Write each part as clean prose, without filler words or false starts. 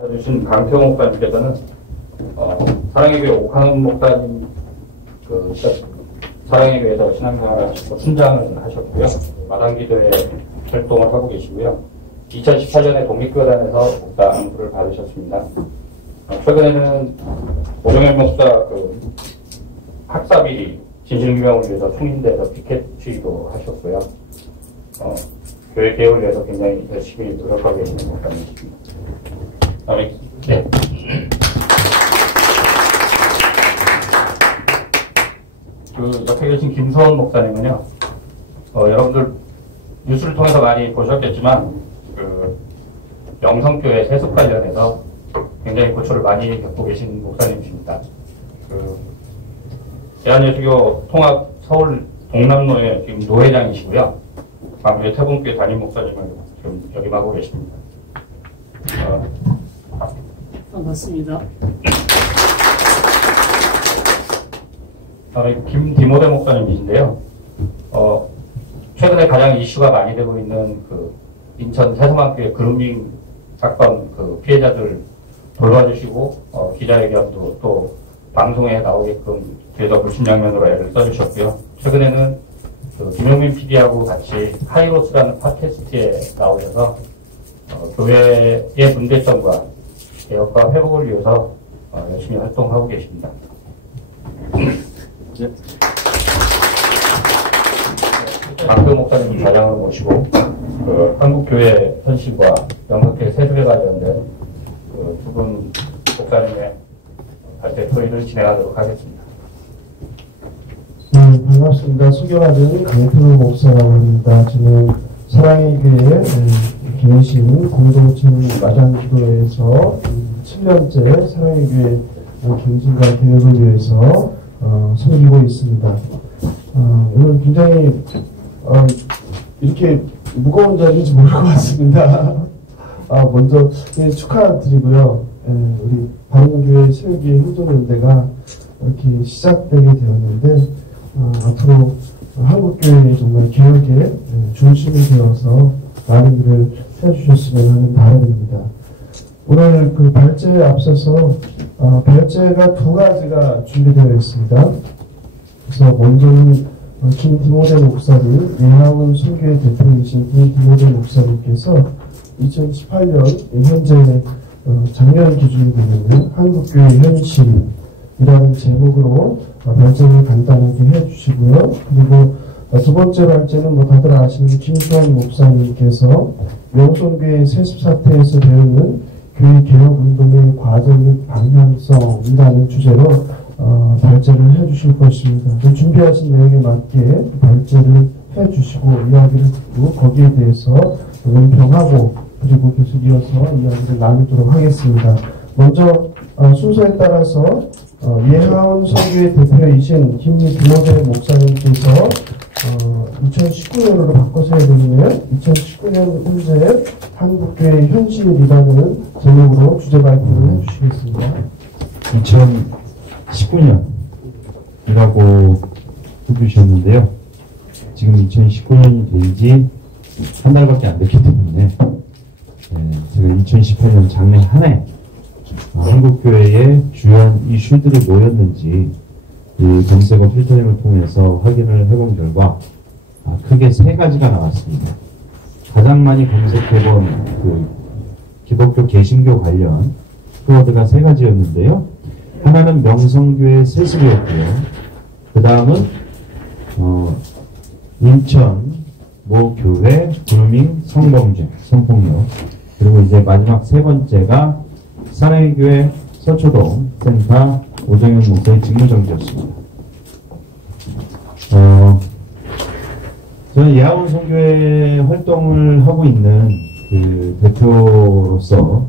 해주신 강태호 목사님께서는 사랑의 교회 오카논 목사님 사랑의 교회에서 신앙생활을 하시고 순장을 하셨고요. 마당기도에 활동을 하고 계시고요. 2018년에 독립교단에서 목사 안수를 받으셨습니다. 최근에는 오정현 목사 학사비리 진실규명을 위해서 충신대에서 피켓 취도 하셨고요. 교회 개혁을 위해서 굉장히 열심히 노력하고 계시는 목사님이십니다. 네. 옆에 계신 김수원 목사님은요, 여러분들 뉴스를 통해서 많이 보셨겠지만, 영성교회 세습 관련해서 굉장히 고초를 많이 겪고 계신 목사님이십니다. 대한예수교 통합 서울 동남로의 지금 노회장이시고요. 광주의 태봉교회 담임 목사님을 지금 역임하고 계십니다. 반갑습니다. 김디모데 목사님이신데요. 최근에 가장 이슈가 많이 되고 있는 인천 세서만교회 그루밍 사건 피해자들 돌봐주시고 기자회견도 또 방송에 나오게끔 뒤에서 불신양면으로 애를 써주셨고요. 최근에는 김용민 PD하고 같이 하이로스라는 팟캐스트에 나오셔서 교회의 문제점과 개혁과 회복을 위해서 열심히 활동하고 계십니다. 네. 박도 목사님 과장을 모시고 한국교회 현실과 영성교회 세습에 관련된 두 분 목사님의 발제 토의를 진행하도록 하겠습니다. 네, 반갑습니다. 소개받은 강태호 목사라고 합니다. 저는 사랑의 교회 계신 공동체 마장기도에서 7년째 사랑의 교회 경진과 개혁을 위해서 섬기고 있습니다. 오늘 굉장히 이렇게 무거운 자리인지 모를 것 같습니다. 먼저 축하드리고요. 우리 바른교회 세우기 행동연대가 이렇게 시작되게 되었는데 앞으로 한국교회 정말 개혁의 중심이 되어서 많은 일을 해주셨으면 하는 바람입니다. 오늘 발제에 앞서서 발제가 두 가지가 준비되어 있습니다. 그래서 먼저는 김디모데 목사를 외항은 선교회 대표이신 김디모데 목사님께서 2018년 현재 작년 기준이 되는 한국교회 현실이라는 제목으로 발제를 간단하게 해주시고요. 그리고 두 번째 발제는 다들 아시는 김수환 목사님께서 명성교회 세습 사태에서 배우는 교회 개혁 운동의 과정의 방향성이라는 주제로 발제를 해주실 것입니다. 준비하신 내용에 맞게 발제를 해주시고 이야기를 듣고 거기에 대해서 논평하고 그리고 계속 이어서 이야기를 나누도록 하겠습니다. 먼저 순서에 따라서 예하원 선교회 대표이신 김디모데 목사님께서 2019년으로 바꿔서 해야 되네요. 2019년 현재 한국교회 현실이라는 제목으로 주제 발표를 해주시겠습니다. 2019년이라고 해주셨는데요. 지금 2019년이 된 지 한 달밖에 안 됐기 때문에 제가 2018년 작년 한 해 한국교회의 주요한 이슈들이 뭐였는지 이 검색어 필터링을 통해서 확인을 해본 결과 크게 세 가지가 나왔습니다. 가장 많이 검색해본 기독교 개신교 관련 키워드가 세 가지였는데요. 하나는 명성교회 세습이었고요. 그 다음은 인천 모 교회 그루밍 성범죄 성폭력, 그리고 이제 마지막 세 번째가 사랑의 교회 서초동 센터 오정현 목사의 직무정지였습니다. 저는 예하원 선교회 활동을 하고 있는 대표로서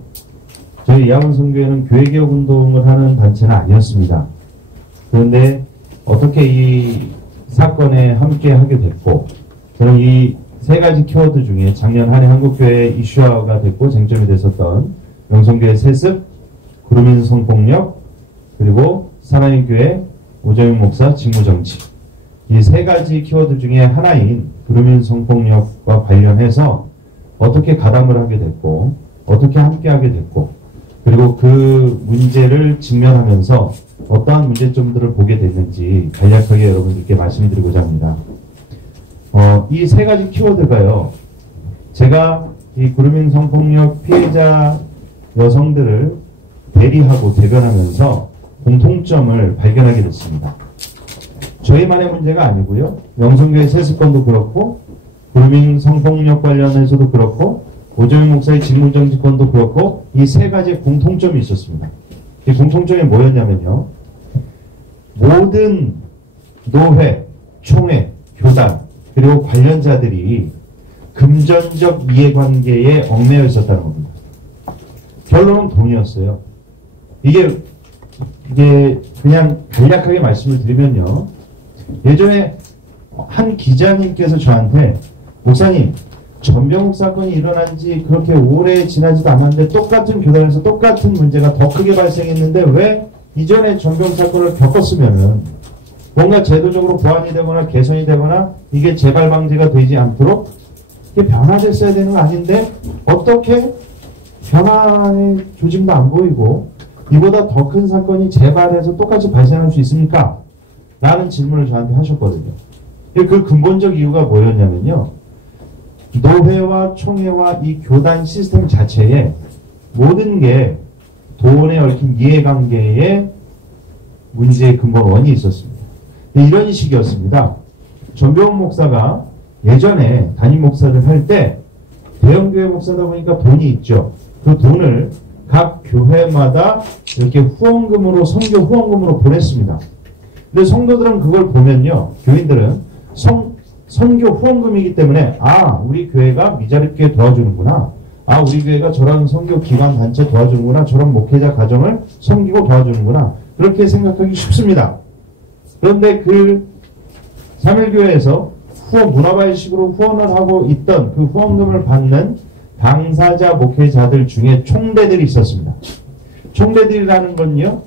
저희 예하원 선교회는 교회개혁 운동을 하는 단체는 아니었습니다. 그런데 어떻게 이 사건에 함께 하게 됐고, 저는 이 세 가지 키워드 중에 작년 한 해 한국교회 이슈화가 됐고 쟁점이 됐었던 명성교회 세습, 그루밍 성폭력, 그리고 사랑의 교회 오정현 목사 직무정지, 이 세 가지 키워드 중에 하나인 그루밍 성폭력과 관련해서 어떻게 가담을 하게 됐고 어떻게 함께 하게 됐고 그리고 그 문제를 직면하면서 어떠한 문제점들을 보게 됐는지 간략하게 여러분들께 말씀드리고자 합니다. 이 세 가지 키워드가요. 제가 이 그루밍 성폭력 피해자 여성들을 대리하고 대변하면서 공통점을 발견하게 됐습니다. 저희만의 문제가 아니고요. 영성교회 세습권도 그렇고 그루밍 성폭력 관련해서도 그렇고 오정희 목사의 직무정지권도 그렇고 이 세 가지의 공통점이 있었습니다. 이 공통점이 뭐였냐면요. 모든 노회, 총회, 교단 그리고 관련자들이 금전적 이해관계에 얽매여 있었다는 겁니다. 결론은 돈이었어요. 이게 그냥 간략하게 말씀을 드리면요. 예전에 한 기자님께서 저한테 목사님 전병욱 사건이 일어난 지 그렇게 오래 지나지도 않았는데 똑같은 교단에서 똑같은 문제가 더 크게 발생했는데 왜 이전에 전병욱 사건을 겪었으면은 뭔가 제도적으로 보완이 되거나 개선이 되거나 이게 재발 방지가 되지 않도록 이게 변화됐어야 되는 거 아닌데 어떻게 변화의 조짐도 안 보이고 이보다 더 큰 사건이 재발해서 똑같이 발생할 수 있습니까? 라는 질문을 저한테 하셨거든요. 그 근본적 이유가 뭐였냐면요. 노회와 총회와 이 교단 시스템 자체에 모든 게 돈에 얽힌 이해관계에 문제의 근본 원인이 있었습니다. 이런 식이었습니다. 전병욱 목사가 예전에 담임 목사를 할 때 대형교회 목사다 보니까 돈이 있죠. 그 돈을 각 교회마다 이렇게 후원금으로 선교 후원금으로 보냈습니다. 근데 성도들은 그걸 보면요. 교인들은 선교 후원금이기 때문에 우리 교회가 미자립게 도와주는구나. 우리 교회가 저런 선교 기관 단체 도와주는구나. 저런 목회자 가정을 섬기고 도와주는구나. 그렇게 생각하기 쉽습니다. 그런데 그 삼일교회에서 문화발식으로 후원을 하고 있던 그 후원금을 받는 당사자 목회자들 중에 총대들이 있었습니다. 총대들이라는 건요.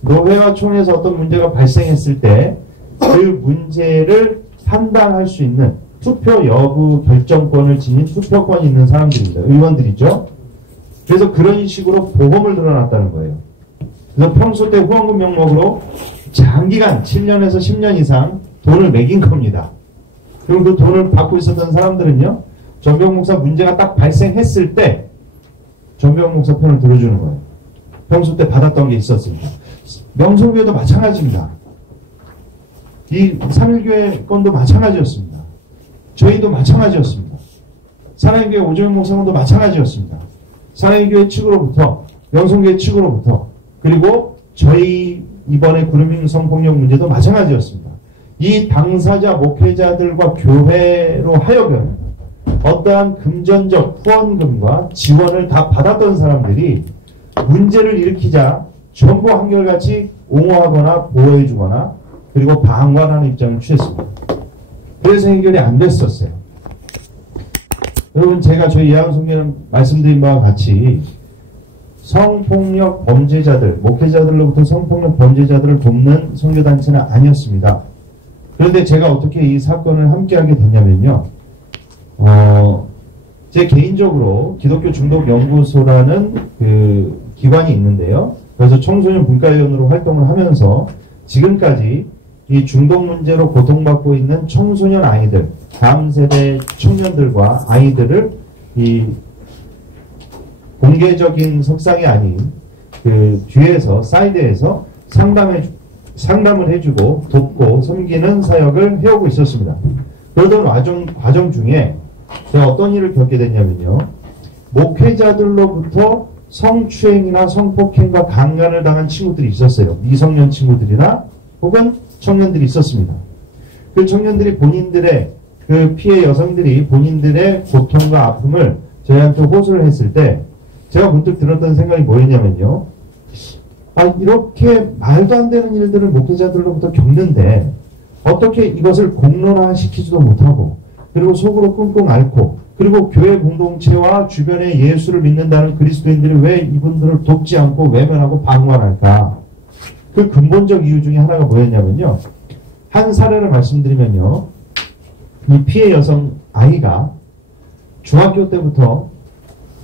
노회와 총회에서 어떤 문제가 발생했을 때 그 문제를 판단할 수 있는 투표 여부 결정권을 지닌 투표권이 있는 사람들입니다. 의원들이죠. 그래서 그런 식으로 보험을 들어놨다는 거예요. 그래서 평소 때 후원금 명목으로 장기간 7년에서 10년 이상 돈을 매긴 겁니다. 그리고 그 돈을 받고 있었던 사람들은요. 전병욱 목사 문제가 딱 발생했을 때 전병욱 목사 편을 들어주는 거예요. 평소 때 받았던 게 있었습니다. 명성교회도 마찬가지입니다. 이 삼일교회 건도 마찬가지였습니다. 저희도 마찬가지였습니다. 사랑의교회 오정희 목사님도 마찬가지였습니다. 사랑의교회 측으로부터 명성교회 측으로부터 그리고 저희 이번에 그루밍 성폭력 문제도 마찬가지였습니다. 이 당사자 목회자들과 교회로 하여금 어떠한 금전적 후원금과 지원을 다 받았던 사람들이 문제를 일으키자 전부 한결같이 옹호하거나 보호해주거나 그리고 방관하는 입장을 취했습니다. 그래서 해결이 안 됐었어요. 여러분 제가 저희 야왕성교회는 말씀드린 바와 같이 성폭력 범죄자들, 목회자들로부터 성폭력 범죄자들을 돕는 선교단체는 아니었습니다. 그런데 제가 어떻게 이 사건을 함께하게 됐냐면요. 제 개인적으로 기독교 중독 연구소라는 그 기관이 있는데요. 그래서 청소년 분과위원으로 활동을 하면서 지금까지 이 중독 문제로 고통받고 있는 청소년 아이들, 다음 세대 청년들과 아이들을 이 공개적인 석상이 아닌 그 뒤에서 사이드에서 상담을 해주고 돕고 섬기는 사역을 해오고 있었습니다. 그러던 과정 중에 제가 어떤 일을 겪게 됐냐면요. 목회자들로부터 성추행이나 성폭행과 강간을 당한 친구들이 있었어요. 미성년 친구들이나 혹은 청년들이 있었습니다. 그 청년들이 본인들의 그 피해 여성들이 본인들의 고통과 아픔을 저희한테 호소를 했을 때 제가 문득 들었던 생각이 뭐였냐면요. 이렇게 말도 안 되는 일들을 목회자들로부터 겪는데 어떻게 이것을 공론화시키지도 못하고 그리고 속으로 끙끙 앓고 그리고 교회 공동체와 주변의 예수를 믿는다는 그리스도인들이 왜 이분들을 돕지 않고 외면하고 방관할까? 그 근본적 이유 중에 하나가 뭐였냐면요. 한 사례를 말씀드리면요. 이 피해 여성 아이가 중학교 때부터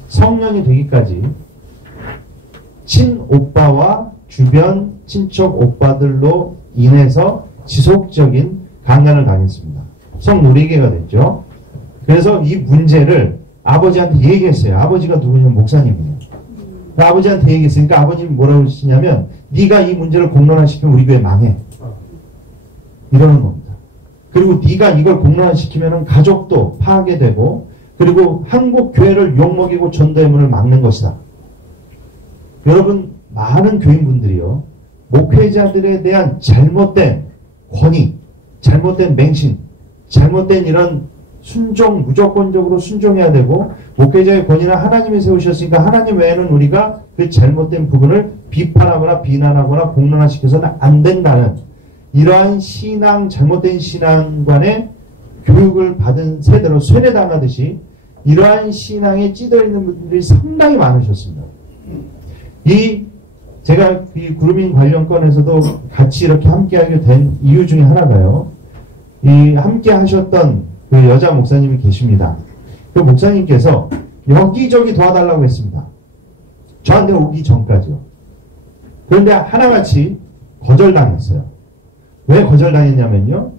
성년이 되기까지 친오빠와 주변 친척 오빠들로 인해서 지속적인 강간을 당했습니다. 성노리개가 됐죠. 그래서 이 문제를 아버지한테 얘기했어요. 아버지가 누구냐면 목사님이에요. 아버지한테 얘기했으니까 아버님이 뭐라고 하시냐면 네가 이 문제를 공론화시키면 우리 교회 망해. 이러는 겁니다. 그리고 네가 이걸 공론화시키면 가족도 파괴되고 그리고 한국 교회를 욕먹이고 전도의 문을 막는 것이다. 여러분 많은 교인분들이요. 목회자들에 대한 잘못된 권위, 잘못된 맹신, 잘못된 이런 순종, 무조건적으로 순종해야 되고 목회자의 권위는 하나님이 세우셨으니까 하나님 외에는 우리가 그 잘못된 부분을 비판하거나 비난하거나 공론화시켜서는 안 된다는 이러한 신앙, 잘못된 신앙관의 교육을 받은 세대로 쇠뇌당하듯이 이러한 신앙에 찌들어있는 분들이 상당히 많으셨습니다. 제가 이 그루밍 관련 건에서도 같이 이렇게 함께하게 된 이유 중에 하나가요. 함께 하셨던 그 여자 목사님이 계십니다. 그 목사님께서 여기저기 도와달라고 했습니다. 저한테 오기 전까지요. 그런데 하나같이 거절당했어요. 왜 거절당했냐면요.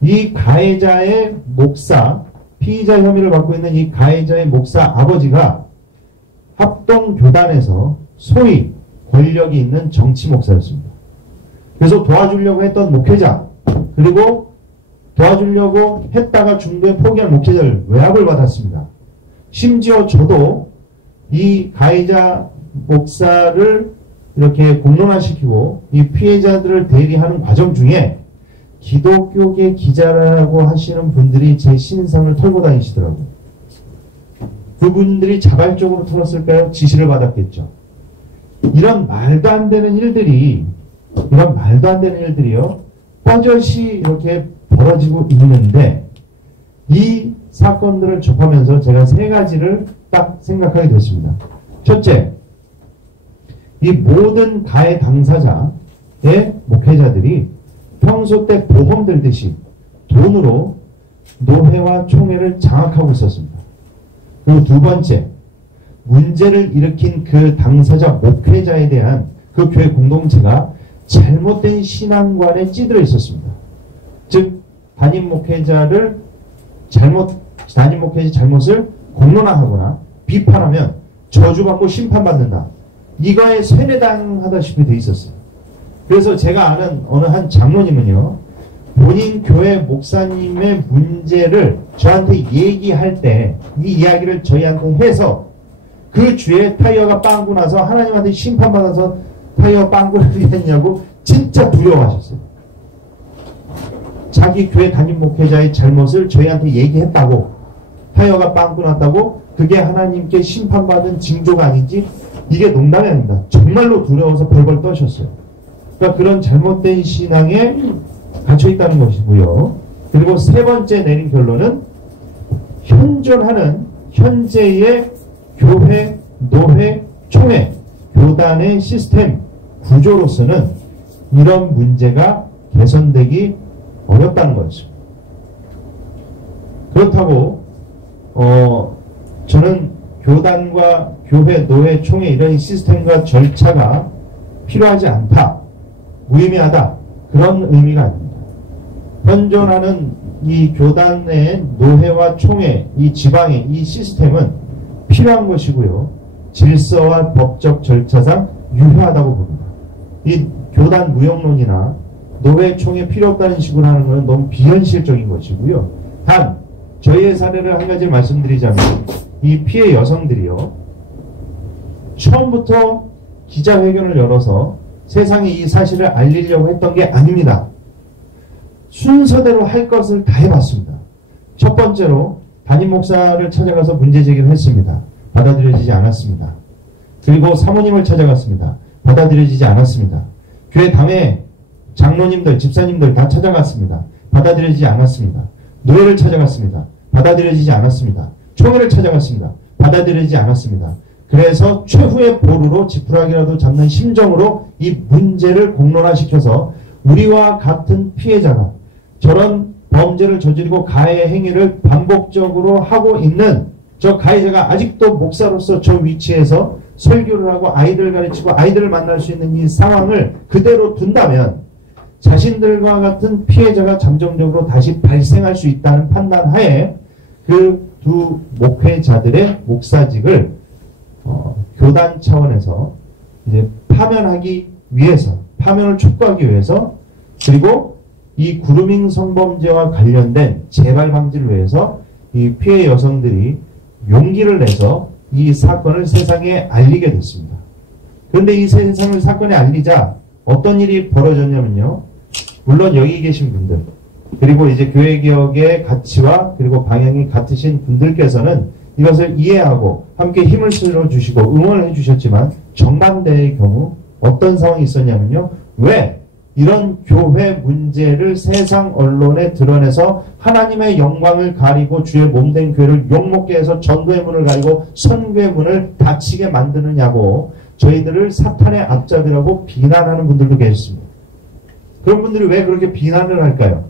이 가해자의 목사, 피의자 혐의를 받고 있는 이 가해자의 목사 아버지가 합동교단에서 소위 권력이 있는 정치 목사였습니다. 그래서 도와주려고 했던 목회자, 그리고 도와주려고 했다가 중도에 포기한 목회자를 외압을 받았습니다. 심지어 저도 이 가해자 목사를 이렇게 공론화시키고 이 피해자들을 대리하는 과정 중에 기독교계 기자라고 하시는 분들이 제 신상을 털고 다니시더라고요. 그분들이 자발적으로 털었을까요? 지시를 받았겠죠. 이런 말도 안 되는 일들이요, 빠져시 이렇게 벌어지고 있는데, 이 사건들을 접하면서 제가 세 가지를 딱 생각하게 됐습니다. 첫째, 이 모든 가해 당사자의 목회자들이 평소 때 보험 들듯이 돈으로 노회와 총회를 장악하고 있었습니다. 그리고 두 번째, 문제를 일으킨 그 당사자 목회자에 대한 그 교회 공동체가 잘못된 신앙관에 찌들어 있었습니다. 즉 담임 목회자 잘못을 공론화하거나 비판하면 저주받고 심판받는다. 이거에 쇠뇌당하다시피 돼 있었어요. 그래서 제가 아는 어느 한 장로님은요, 본인 교회 목사님의 문제를 저한테 얘기할 때 이 이야기를 저희한테 해서 그 주에 타이어가 빵꾸 나서 하나님한테 심판받아서 타이어 빵꾸를 했냐고 진짜 두려워하셨어요. 자기 교회 담임 목회자의 잘못을 저희한테 얘기했다고, 타이어가 빵꾸 났다고 그게 하나님께 심판받은 징조가 아닌지, 이게 농담이 아닙니다. 정말로 두려워서 벌벌 떠셨어요. 그러니까 그런 잘못된 신앙에 갇혀있다는 것이고요. 그리고 세 번째 내린 결론은 현존하는 현재의 교회, 노회, 총회, 교단의 시스템 구조로서는 이런 문제가 개선되기 어렵다는 거죠. 그렇다고 저는 교단과 교회, 노회, 총회 이런 시스템과 절차가 필요하지 않다, 무의미하다, 그런 의미가 아닙니다. 현존하는 이 교단의 노회와 총회, 이 지방의 이 시스템은 필요한 것이고요. 질서와 법적 절차상 유효하다고 봅니다. 이 교단 무용론이나 노회, 총회 필요 없다는 식으로 하는 것은 너무 비현실적인 것이고요. 단 저희의 사례를 한 가지 말씀드리자면, 이 피해 여성들이요, 처음부터 기자회견을 열어서 세상에 이 사실을 알리려고 했던 게 아닙니다. 순서대로 할 것을 다 해봤습니다. 첫 번째로 담임 목사를 찾아가서 문제 제기를 했습니다. 받아들여지지 않았습니다. 그리고 사모님을 찾아갔습니다. 받아들여지지 않았습니다. 교회 당회 장로님들, 집사님들 다 찾아갔습니다. 받아들여지지 않았습니다. 노회를 찾아갔습니다. 받아들여지지 않았습니다. 총회를 찾아갔습니다. 받아들여지지 않았습니다. 그래서 최후의 보루로 지푸라기라도 잡는 심정으로 이 문제를 공론화시켜서 우리와 같은 피해자가 저런 범죄를 저지르고 가해 행위를 반복적으로 하고 있는 저 가해자가 아직도 목사로서 저 위치에서 설교를 하고 아이들을 가르치고 아이들을 만날 수 있는 이 상황을 그대로 둔다면 자신들과 같은 피해자가 잠정적으로 다시 발생할 수 있다는 판단 하에 그 두 목회자들의 목사직을 교단 차원에서 이제 파면하기 위해서, 파면을 촉구하기 위해서, 그리고 이 그루밍 성범죄와 관련된 재발 방지를 위해서 이 피해 여성들이 용기를 내서 이 사건을 세상에 알리게 됐습니다. 그런데 이 세상을 사건에 알리자 어떤 일이 벌어졌냐면요. 물론 여기 계신 분들, 그리고 이제 교회개혁의 가치와 그리고 방향이 같으신 분들께서는 이것을 이해하고 함께 힘을 실어주시고 응원을 해주셨지만 정반대의 경우 어떤 상황이 있었냐면요. 왜 이런 교회 문제를 세상 언론에 드러내서 하나님의 영광을 가리고 주의 몸된 교회를 욕먹게 해서 전도의 문을 가리고 선교의 문을 닫히게 만드느냐고 저희들을 사탄의 앞잡이라고 비난하는 분들도 계셨습니다. 그런 분들이 왜 그렇게 비난을 할까요?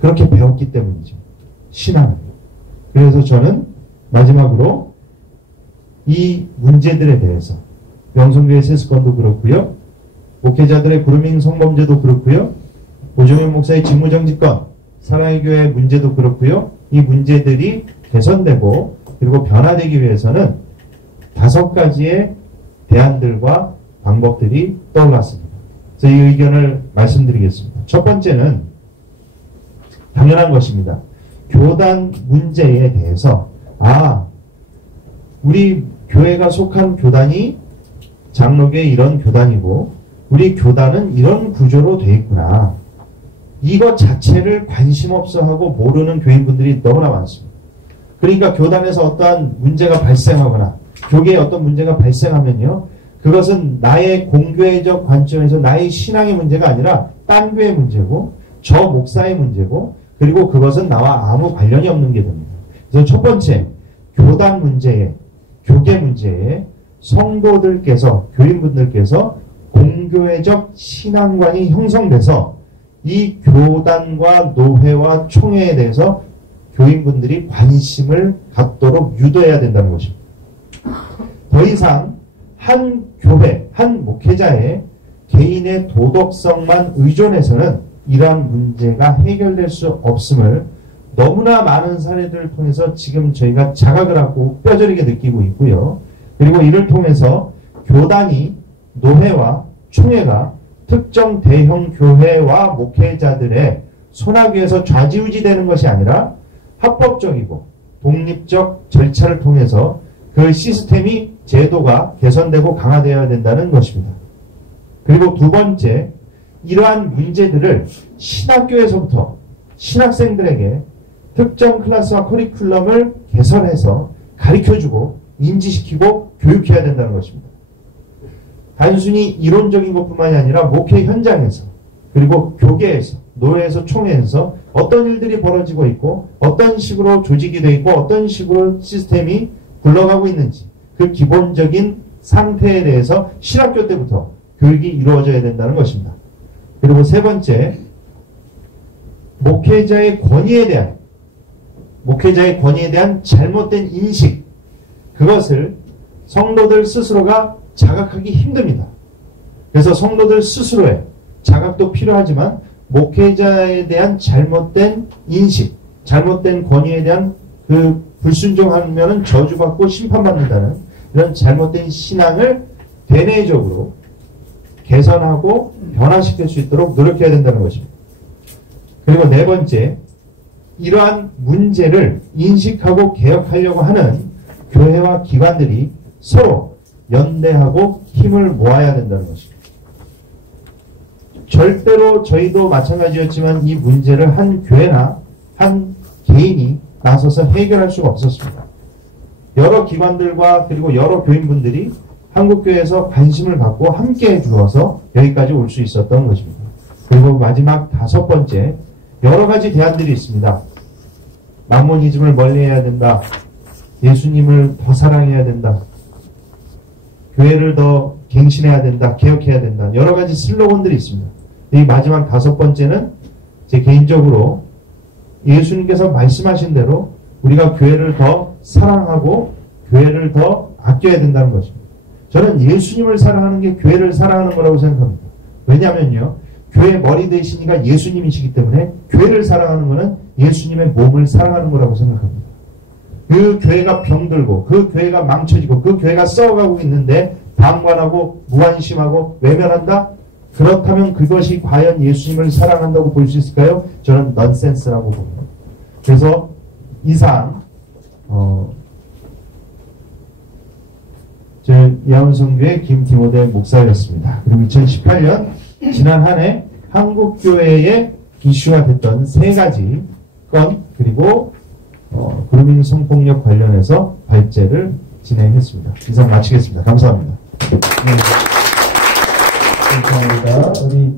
그렇게 배웠기 때문이죠. 신앙을. 그래서 저는 마지막으로 이 문제들에 대해서 명성교회 세습권도 그렇고요. 목회자들의 그루밍 성범죄도 그렇고요. 오정현 목사의 직무정지권, 사랑의 교회 문제도 그렇고요. 이 문제들이 개선되고 그리고 변화되기 위해서는 5가지의 대안들과 방법들이 떠올랐습니다. 그래서 이 의견을 말씀드리겠습니다. 첫 번째는 당연한 것입니다. 교단 문제에 대해서 우리 교회가 속한 교단이 장로교회 이런 교단이고 우리 교단은 이런 구조로 돼 있구나. 이것 자체를 관심 없어 하고 모르는 교인분들이 너무나 많습니다. 그러니까 교단에서 어떠한 문제가 발생하거나 교계에 어떤 문제가 발생하면요. 그것은 나의 공교회적 관점에서 나의 신앙의 문제가 아니라 딴 교회의 문제고 저 목사의 문제고 그리고 그것은 나와 아무 관련이 없는 게 됩니다. 그래서 첫 번째, 교단 문제에, 교계 문제에 성도들께서, 교인분들께서 공교회적 신앙관이 형성돼서 이 교단과 노회와 총회에 대해서 교인분들이 관심을 갖도록 유도해야 된다는 것입니다. 더 이상 한 교회, 한 목회자의 개인의 도덕성만 의존해서는 이러한 문제가 해결될 수 없음을 너무나 많은 사례들을 통해서 지금 저희가 자각을 하고 뼈저리게 느끼고 있고요. 그리고 이를 통해서 교단이, 노회와 총회가 특정 대형 교회와 목회자들의 손아귀에서 좌지우지되는 것이 아니라 합법적이고 독립적 절차를 통해서 그 시스템이 제도가 개선되고 강화되어야 된다는 것입니다. 그리고 두 번째, 이러한 문제들을 신학교에서부터 신학생들에게 특정 클래스와 커리큘럼을 개설해서 가르쳐주고 인지시키고 교육해야 된다는 것입니다. 단순히 이론적인 것뿐만이 아니라 목회 현장에서 그리고 교계에서 노회에서 총회에서 어떤 일들이 벌어지고 있고 어떤 식으로 조직이 되어 있고 어떤 식으로 시스템이 굴러가고 있는지 그 기본적인 상태에 대해서 신학교 때부터 교육이 이루어져야 된다는 것입니다. 그리고 세 번째, 목회자의 권위에 대한 잘못된 인식, 그것을 성도들 스스로가 자각하기 힘듭니다. 그래서 성도들 스스로의 자각도 필요하지만 목회자에 대한 잘못된 인식, 잘못된 권위에 대한 그 불순종하면 저주받고 심판받는다는 이런 잘못된 신앙을 대내적으로 개선하고 변화시킬 수 있도록 노력해야 된다는 것입니다. 그리고 네 번째, 이러한 문제를 인식하고 개혁하려고 하는 교회와 기관들이 서로 연대하고 힘을 모아야 된다는 것입니다. 절대로 저희도 마찬가지였지만 이 문제를 한 교회나 한 개인이 나서서 해결할 수가 없었습니다. 여러 기관들과 그리고 여러 교인분들이 한국교회에서 관심을 갖고 함께 해주어서 여기까지 올 수 있었던 것입니다. 그리고 마지막 5번째, 여러 가지 대안들이 있습니다. 만모니즘을 멀리해야 된다. 예수님을 더 사랑해야 된다. 교회를 더 갱신해야 된다. 개혁해야 된다. 여러 가지 슬로건들이 있습니다. 이 마지막 5번째는 제 개인적으로 예수님께서 말씀하신 대로 우리가 교회를 더 사랑하고 교회를 더 아껴야 된다는 것입니다. 저는 예수님을 사랑하는 게 교회를 사랑하는 거라고 생각합니다. 왜냐면요, 교회 머리 대신이가 예수님이시기 때문에 교회를 사랑하는 거는 예수님의 몸을 사랑하는 거라고 생각합니다. 그 교회가 병들고 그 교회가 망쳐지고 그 교회가 썩어가고 있는데 방관하고 무관심하고 외면한다? 그렇다면 그것이 과연 예수님을 사랑한다고 볼 수 있을까요? 저는 넌센스라고 봅니다. 그래서 이상 야원성교회 김디모데 목사였습니다. 그리고 2018년 지난 한 해 한국교회에 이슈가 됐던 3가지 건 그리고 그루밍 성폭력 관련해서 발제를 진행했습니다. 이상 마치겠습니다. 감사합니다. 네. 감사합니다. 우리